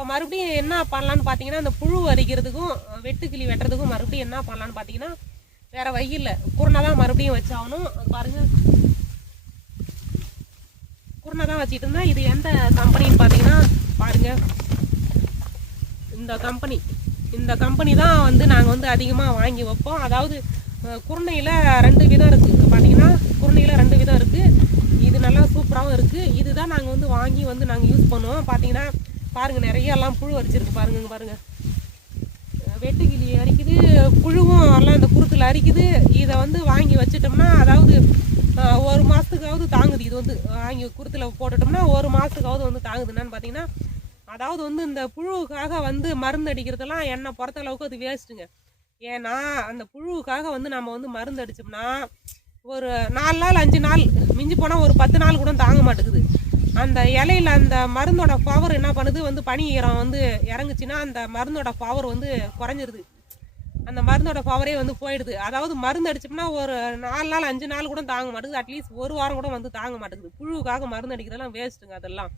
இப்போ மறுபடியும் என்ன பண்ணலான்னு பார்த்தீங்கன்னா இந்த புழு அரிக்கிறதுக்கும் வெட்டுக்கிளி வெட்டுறதுக்கும் மறுபடியும் என்ன பண்ணலான்னு பார்த்தீங்கன்னா வேறு வழி இல்லை. குருணை தான் மறுபடியும் வச்சாகணும். பாருங்கள் குருணை தான் வச்சுட்டு இருந்தா இது எந்த கம்பெனின்னு பார்த்தீங்கன்னா பாருங்கள் இந்த கம்பெனி. இந்த கம்பெனி தான் வந்து நாங்கள் வந்து அதிகமாக வாங்கி வைப்போம். அதாவது குருணையில் ரெண்டு விதம் இருக்குது பார்த்தீங்கன்னா குருணையில் ரெண்டு விதம் இருக்குது இது நல்லா சூப்பராகவும் இருக்குது இதுதான் நாங்கள் வந்து வாங்கி வந்து நாங்கள் யூஸ் பண்ணுவோம். பார்த்தீங்கன்னா பாருங்கள் நிறைய எல்லாம் புழு அரிச்சிருக்கு பாருங்க. பாருங்கள் வெட்டுக்கிளி அரிக்குது புழுவும் எல்லாம் இந்த குருத்தில் அரிக்குது. இதை வந்து வாங்கி வச்சிட்டோம்னா அதாவது ஒரு மாதத்துக்காவது தாங்குது. இது வந்து வாங்கி குருத்தில் போட்டுட்டோம்னா ஒரு மாதத்துக்காவது வந்து தாங்குது. என்னன்னு பார்த்தீங்கன்னா அதாவது வந்து இந்த புழுவுக்காக வந்து மருந்து அடிக்கிறதெல்லாம் என்னை பொறுத்த அளவுக்கு அது வேஸ்ட்டுங்க. ஏன்னா அந்த புழுவுக்காக வந்து நம்ம வந்து மருந்து அடித்தோம்னா ஒரு நாலு நாள் அஞ்சு நாள் மிஞ்சி போனால் ஒரு பத்து நாள் கூட தாங்க மாட்டேங்குது. அந்த இலையில அந்த மருந்தோட பவர் என்ன பண்ணுது? வந்து பனி ஈரம் வந்து இறங்குச்சுன்னா அந்த மருந்தோட பவர் வந்து குறைஞ்சிருது. அந்த மருந்தோட பவரே வந்து போயிடுது. அதாவது மருந்து அடிச்சோம்னா ஒரு நாலு நாள் அஞ்சு நாள் கூட தாங்க மாட்டேங்குது அட்லீஸ்ட் ஒரு வாரம் கூட வந்து தாங்க மாட்டேங்குது புழுவுக்காக மருந்து அடிக்கிறதெல்லாம் வேஸ்ட்டுங்க அதெல்லாம்.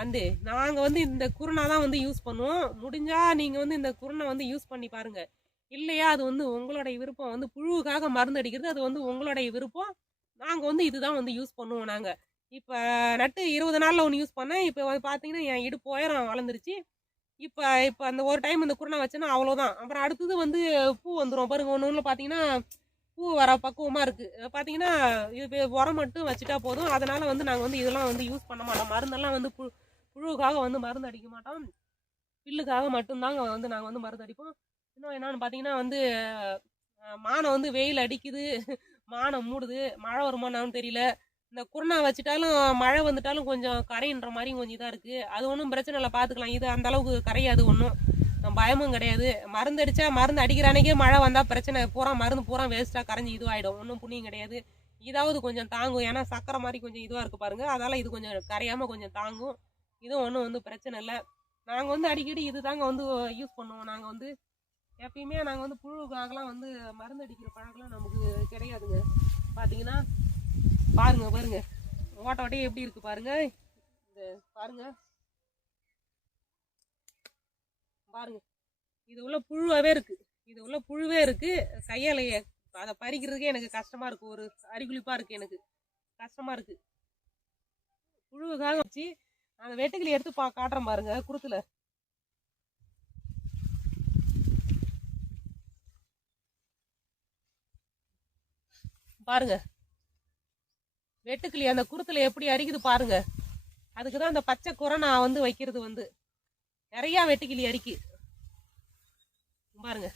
வந்து நாங்கள் வந்து இந்த குருணா தான் வந்து யூஸ் பண்ணுவோம். முடிஞ்சால் நீங்கள் வந்து இந்த குருணை வந்து யூஸ் பண்ணி பாருங்கள் இல்லையா அது வந்து உங்களுடைய விருப்பம். வந்து புழுவுக்காக மருந்து அடிக்கிறது அது வந்து உங்களுடைய விருப்பம். நாங்கள் வந்து இதுதான் வந்து யூஸ் பண்ணுவோம் நாங்கள் இப்போ நட்டு இருபது நாளில் ஒன்று யூஸ் பண்ணேன். இப்போ வந்து பார்த்தீங்கன்னா என் இடுப்பு உயரம் வளர்ந்துருச்சு. இப்போ இப்போ அந்த ஒரு டைம் இந்த குருணை வச்சேன்னா அவ்வளோதான் அப்புறம் அடுத்தது வந்து பூ வந்துடும் பாருங்க ஒன்று ஒன்று பார்த்தீங்கன்னா பூ வர பக்குவமாக இருக்குது பார்த்தீங்கன்னா இது உரம் மட்டும் வச்சுட்டா போதும். அதனால் வந்து நாங்கள் வந்து இதெல்லாம் வந்து யூஸ் பண்ண மாட்டோம். மருந்தெல்லாம் வந்து புழு புழுவுக்காக வந்து மருந்து அடிக்க மாட்டோம். பில்லுக்காக மட்டும்தாங்க வந்து நாங்கள் வந்து மருந்து அடிப்போம். இன்னும் என்னென்னு பார்த்தீங்கன்னா வந்து மானை வந்து வெயில் அடிக்குது. மானை மூடுது. மழை வருமானான்னு தெரியல. இந்த குருணா வச்சுட்டாலும் மழை வந்துட்டாலும் கொஞ்சம் கரைன்ற மாதிரி கொஞ்சம் இதாக இருக்குது அது ஒன்றும் பிரச்சனை இல்லை பார்த்துக்கலாம் இது அந்த அளவுக்கு கரையாது ஒன்றும் பயமும் கிடையாது. மருந்து அடித்தா மருந்து அடிக்கிற அன்னைக்கே மழை வந்தால் பிரச்சனை. பூரா மருந்து பூரா வேஸ்ட்டாக கரைஞ்சி இதுவாகிடும் ஒன்றும் புண்ணியம் கிடையாது. இதாவது கொஞ்சம் தாங்கும். ஏன்னா சக்கரை மாதிரி கொஞ்சம் இதுவாக இருக்குது பாருங்கள் அதால் இது கொஞ்சம் கரையாமல் கொஞ்சம் தாங்கும். இதுவும் ஒன்றும் வந்து பிரச்சனை இல்லை. நாங்கள் வந்து அடிக்கடி இது தாங்க வந்து யூஸ் பண்ணுவோம். நாங்கள் வந்து எப்பயுமே நாங்கள் வந்து புழுவுக்காகலாம் வந்து மருந்து அடிக்கிற பழக்கம்லாம் நமக்கு கிடையாதுங்க. பார்த்தீங்கன்னா பாருங்க பாருங்க. ஓட்ட ஓட்டையே எப்படி இருக்கு பாருங்க. இந்த பாருங்க. பாருங்க. இது உள்ள புழுவாவே இருக்கு. இது உள்ள புழுவே இருக்கு. கையாலையே அதை பறிக்கிறதுக்கே எனக்கு கஷ்டமா இருக்கு. ஒரு அறிகுளிப்பா இருக்கு எனக்கு. கஷ்டமா இருக்கு. புழுவுக்காக வச்சு அந்த வெட்டுக்கிளி எடுத்து பா காட்டுறேன் பாருங்க குருத்துல பாருங்க. வெட்டுக்கிளி அந்த குருத்துல எப்படி அரிக்குது பாருங்க. அதுக்கு தான் அந்த பச்சை குறை நான் வந்து வைக்கிறது வந்து. நிறையா வெட்டுக்கிளி அரிக்கு. பாருங்கள்